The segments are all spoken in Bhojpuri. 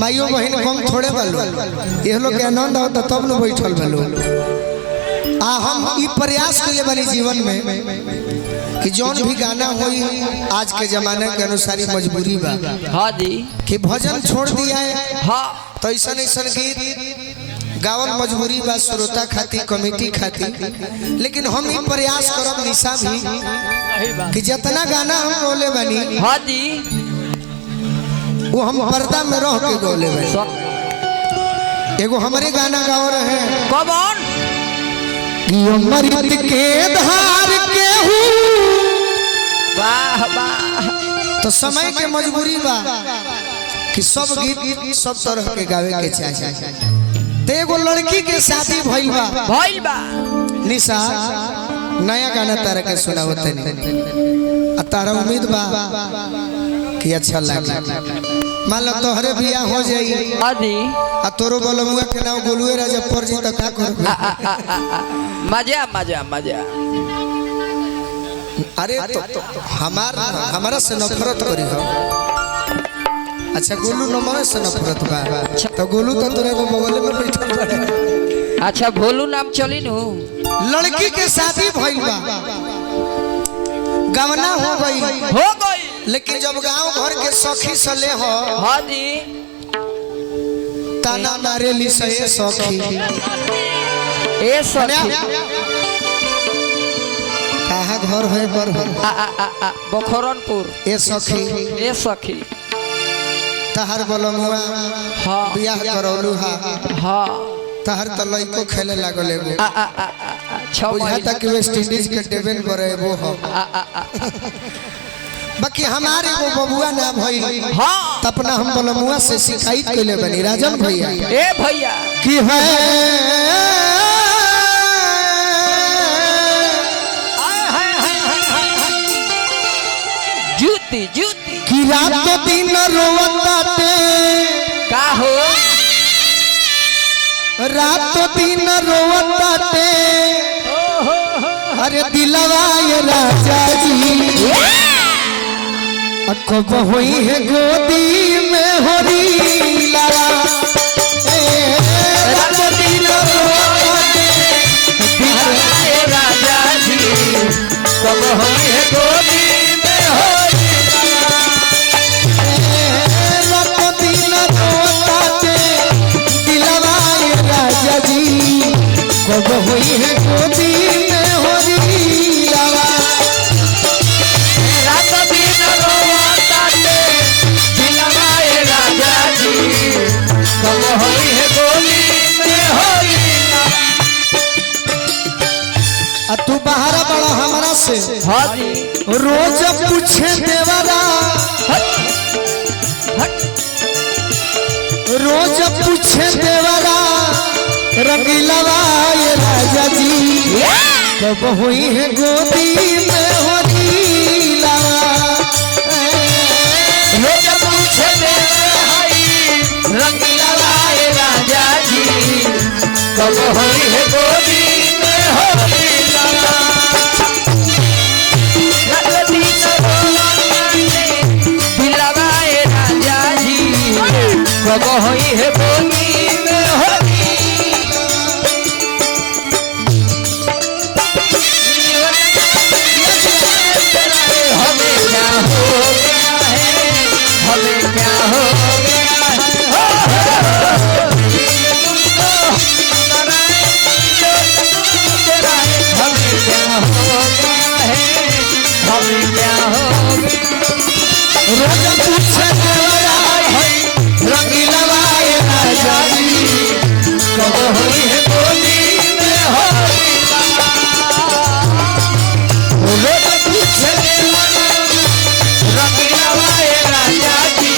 माइयो बहन कम थोड़े बालो ये लोग के आनंद होता तब न बैठल बालो आ हम ई प्रयास कइले बानी जीवन में कि जौन भी गाना होई आज के जमाने के अनुसार मजबूरी बा। हाँ जी कि भजन छोड़ दिया है। हाँ तो ऐसा गीत गावन मजबूरी बा श्रोता खाती कमेटी खाती। लेकिन हम ई प्रयास करब निशा भी कि जितना गाना हम बोले बानी हाँ जी वो हम पर्दा में रह के बोले बानी। एगो हमारे गाना गाओ रहे कौन कि अमृत के धार के हूँ। वाह वाह तो समय के मजबूरी बा कि सब गीत सब तरह के गावे के चाहिए। ते एगो लड़की के शादी भइल बा निशा नया गाना तारा के सुनावते नहीं आ तारा उम्मीद बा कि अच्छा लागे। मान लो तोहरे बियाह हो जाई हाँ जी आ तोरो बोलमुआ के नाम गोलुए राजा पर जी त का करबे। मजा मजा मजा। अरे तो हमारा से नफरत करी हो। अच्छा गोलू नंबर से नफरत बा तो गोलू तो तोरे को बगल में बैठल बड़े। अच्छा भोलू नाम चली नु लड़की के शादी भइल बा गवना हो गई लेकिन जब गांव घर के सखी सले हो हाँ जी ताना मारे ली से सखी ए सखी कहाँ घर है पर बखरनपुर ए सखी तहर बोलमुआ हाँ बियाह करौलू हाँ तहर त लइको खेले लागल एगो बुझा तक वेस्ट इंडीज के डेबन करे वो हो। बाकी हमारे एगो बबुआ ना भई हाँ त अपना हम बोलमुआ से शिकायत कइले बनी राजन भैया ए भैया कि है जूती जूती कि रात दिन रोवताते का हो रात दिन रोवताते अरे दिलवा ये राजा जी कब होई है गोदी में होरी लाला रात दिन रोवताते दिलवा ये राजा जी कब होई है गोदी में होरी कब हुई है गोदी में होरी लावा रात दिन रोवताते दिलवा ये राजा जी कब हुई है गोदी में होरी लावा। आ तू बाहर बड़ा हमरा से हाँ जी रोज पूछे देवरा रोज पूछे देवरा रंगीलवा ये राजा जी कब हुई है गोदी में होरी लावा रोज पूछे रंगीलवा ये राजा जी कब हुई है गोदी में होरी लावा दिलवा ए राजा जी कब हुई है गोदी में होरी रोज पूछे रंगीलवा ये राजा जी कब हुई है गोदी में होरी लावा रोज पूछे रंगीलवा ये राजा जी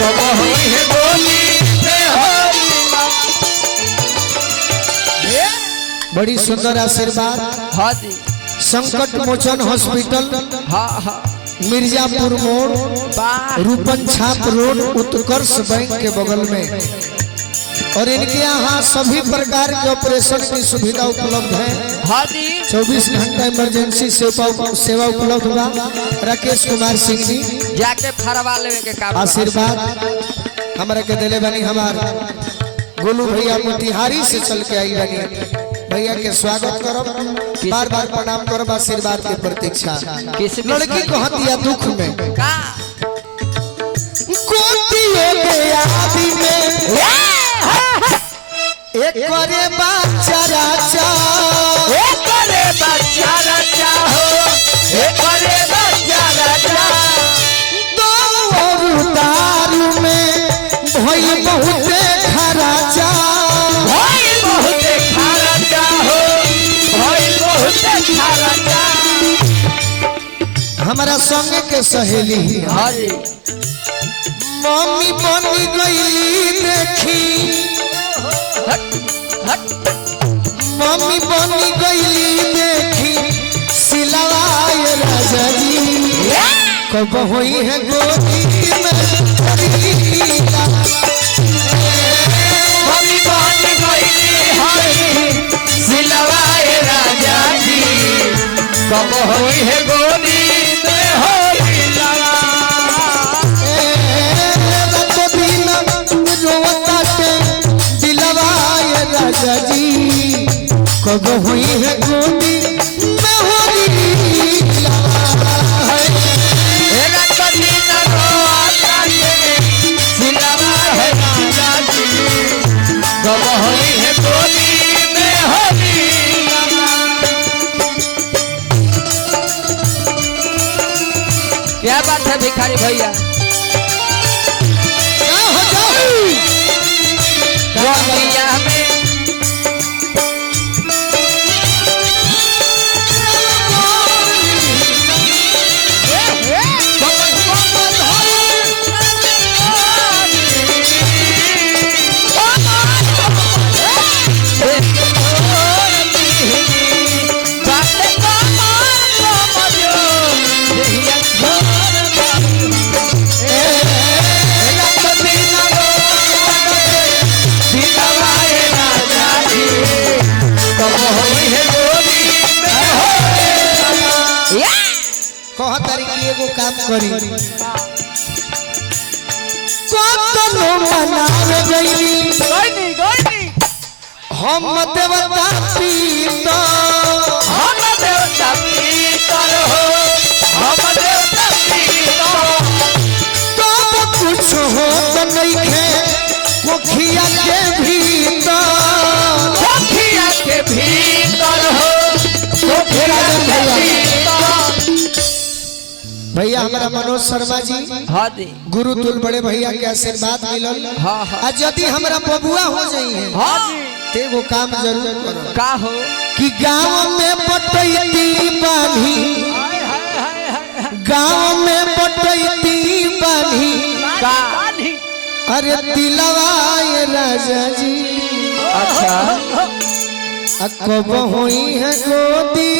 कब हुई है गोदी में होरी लावा। बड़ी सुंदर आशीर्वाद हाँ जी संकट मोचन हॉस्पिटल हाँ हाँ मिर्जापुर मोड़ वाह रूपन छाप रोड उत्कर्ष बैंक के बगल में और इनके यहाँ सभी प्रकार के ऑपरेशन की सुविधा उपलब्ध है। हाँ जी 24 घंटा इमरजेंसी सेवा उपलब्ध बा। राकेश कुमार सिंह जी जाके फरवा लेवे के काम आशीर्वाद हमरा के दिले बनी हमार गोलू भैया मोतिहारी से चल के आई बनी भैया के स्वागत करब बार बार प्रणाम करब आशीर्वाद के प्रतीक्षा लड़की को हतिया दुख में का गोतियों के आदि में एक करे बच्चा राजा एक करे बच्चा राजा हो एक करे बच्चा राजा दो दारू में भई बहुत खराचा भाई बहुत खराचा हो भाई बहुत खराचा हमारा संग के सहेली हां जी मम्मी बनी गई देखी मम्मी बनी गई देखी सिलवाए राजा जी कब हुई है गोदी में मम्मी बनी गई सिलवाए राजा जी कब हुई है गोदी में होली लगा राजा जी कब हुई है गोदी में होली कब हुई है गोदी में होली क्या बात है भिखारी भैया गोदिया में एगो काम करी कोनो मनावे गईली हम देवता पीता हम देवता पीतर हो हम देवता पीतर तो कुछ हो तो नहीं है कोखिया के भीतर कोखिया के भीतर हो कोखिया के भीतर भैया हमारा मनोज शर्मा जी हाँ जी गुरु तुल बड़े भैया के आशीर्वाद मिलल हाँ हाँ आज यदि हमारा बबुआ हो जाई है हाँ जी ते वो काम जरूर करो का हो कि गांव में पटैती बानी गांव में पटैती बानी का अरे तिलवाए राजा जी अच्छा कब हुई है गोदी